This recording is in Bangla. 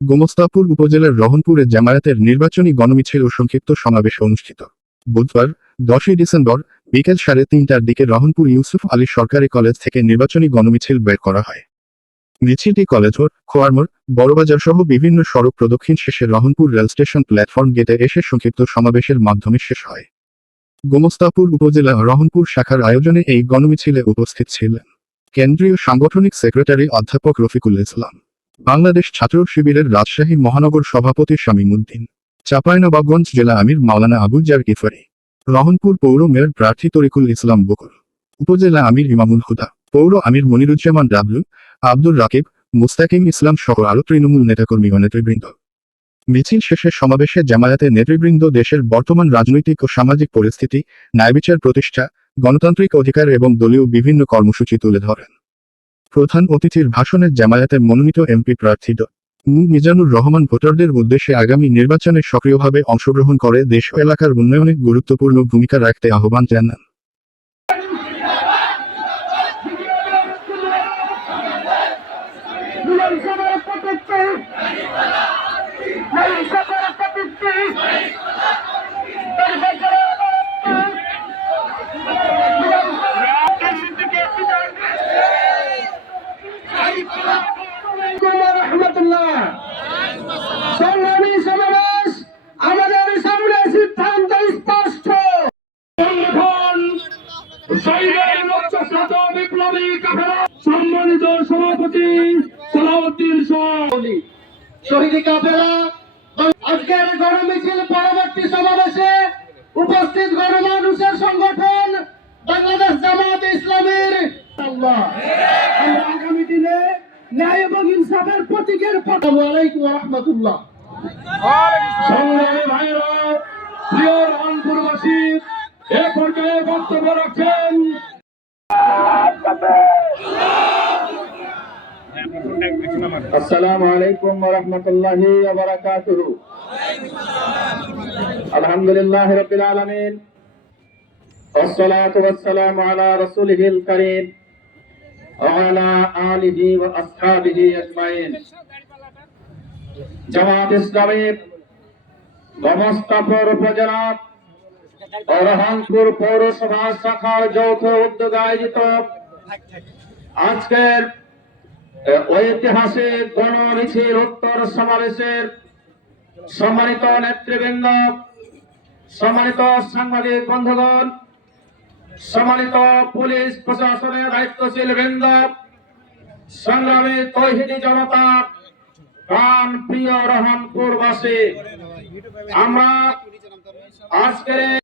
গোমস্তাপুর উপজেলার রহনপুরে জামায়াতের নির্বাচনী গণমিছিল ও সংক্ষিপ্ত সমাবেশ অনুষ্ঠিত। বুধবার 10 ডিসেম্বর বিকেল 3:30টার দিকে রহনপুর ইউসুফ আলী সরকারি কলেজ থেকে নির্বাচনী গণমিছিল বের করা হয়। মিছিলটি কলেজ মোড়, খোয়ারমোড়, বড়বাজার সহ বিভিন্ন সড়ক প্রদক্ষিণ শেষে রহনপুর রেলস্টেশন প্ল্যাটফর্ম গেটে এসে সংক্ষিপ্ত সমাবেশের মাধ্যমে শেষ হয়। গোমস্তাপুর উপজেলা রহনপুর শাখার আয়োজনে এই গণমিছিলে উপস্থিত ছিলেন কেন্দ্রীয় সাংগঠনিক সেক্রেটারি অধ্যাপক রফিকুল ইসলাম, বাংলাদেশ ছাত্র শিবিরের রাজশাহী মহানগর সভাপতি শামীমউদ্দিন, চাঁপাইনবাবগঞ্জ জেলা আমির মাওলানা আবু জার গিফারি, রহনপুর পৌর মেয়র প্রার্থী তরিকুল ইসলাম বকুল, উপজেলা আমির ইমামুল হুদা, পৌর আমির মনিরুজ্জামান ডাবলু, আব্দুর রাকিব, মুস্তাকিম ইসলাম সহ আরও তৃণমূল নেতাকর্মী ও নেতৃবৃন্দ। মিছিল শেষে সমাবেশে জামায়াতের নেতৃবৃন্দ দেশের বর্তমান রাজনৈতিক ও সামাজিক পরিস্থিতি, ন্যায়বিচার প্রতিষ্ঠা, গণতান্ত্রিক অধিকার এবং দলীয় বিভিন্ন কর্মসূচি তুলে ধরেন। প্রধান অতিথির ভাষণে জামায়াতের মনোনীত এমপি প্রার্থী মিজানুর রহমান ভোটারদের উদ্দেশ্যে আগামী নির্বাচনে সক্রিয়ভাবে অংশগ্রহণ করে দেশ ও এলাকার উন্নয়নে গুরুত্বপূর্ণ ভূমিকা রাখতে আহ্বান জানান। সম্মানিত সভাপতি সালাউদ্দিন শহীদ কাফেলা আজকের গণমিছিল পরবর্তী সমাবেশে উপস্থিত গণমানুষের সংগঠন বাংলাদেশ জামায়াত ইসলামীর আগামী দিনে ন্যায় এবং ইনসাফের প্রতীকের আসসালামু আলাইকুম ওয়া রাহমাতুল্লাহ। সংগ্রামী ভাইরা, প্রিয় রংপুরবাসী, এ পর্যায়ে বক্তব্য রাখছেন আসসালামু আলাইকুম ওয়া রাহমাতুল্লাহি ওয়া বারাকাতুহু। আলহামদুলিল্লাহি রাব্বিল আলামিন, ওয়াসসালাতু ওয়াসসালামু আলা রাসূলিহিল কারীম ওয়া আলা আলিহি ওয়া আসহাবিহি আজমাইন। জামায়াত ইসলামী গোমস্তাপুর উপজেলা ও রহনপুর পৌরসভা শাখার যৌথ উদ্যোগে আয়োজিত আজকের ঐতিহাসিক গণমিছিল উত্তর সমাবেশের সম্মানিত নেতৃবৃন্দ, সম্মানিত সাংবাদিক বন্ধুগণ, সম্মানিত পুলিশ প্রশাসনের দায়িত্বশীল বৃন্দ, সংগ্রামী তৌহিদি জনতা, প্রাণ প্রিয় রহনপুরবাসী, আমরা আজকের